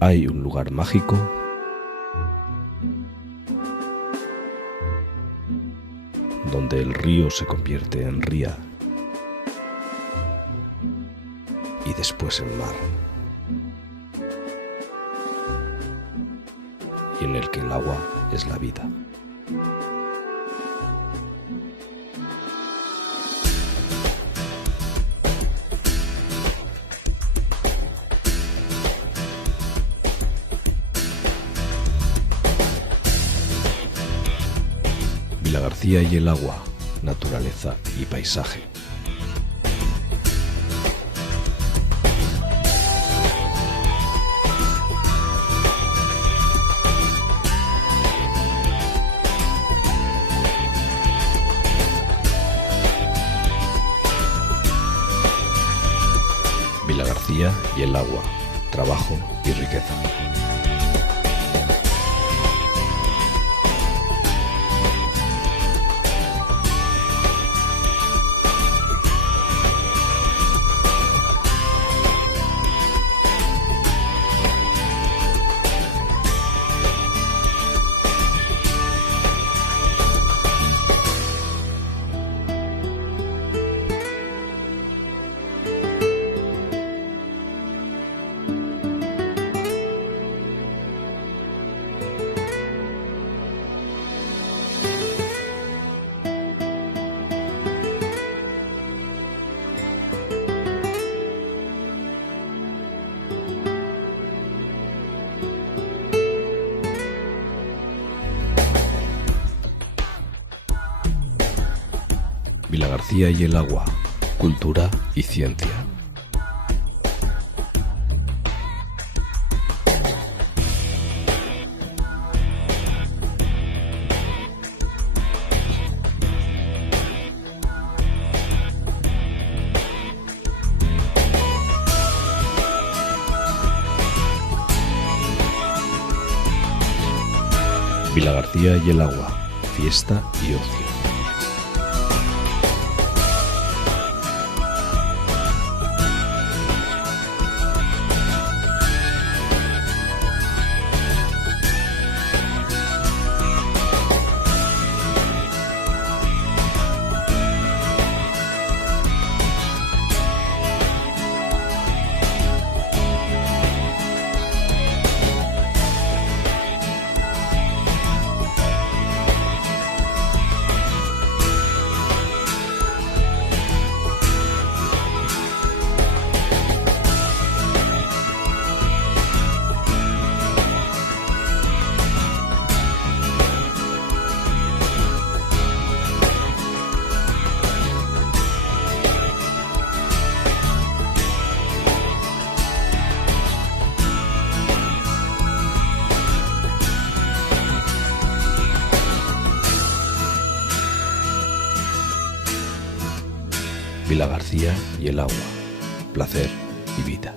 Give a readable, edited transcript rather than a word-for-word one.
Hay un lugar mágico donde el río se convierte en ría y después en mar, y en el que el agua es la vida. Vilagarcía y el agua, naturaleza y paisaje. Vilagarcía y el agua, trabajo y riqueza. Vilagarcía y el agua, cultura y ciencia. Vilagarcía y el agua, fiesta y ocio. Vilagarcía y el agua, placer y vida.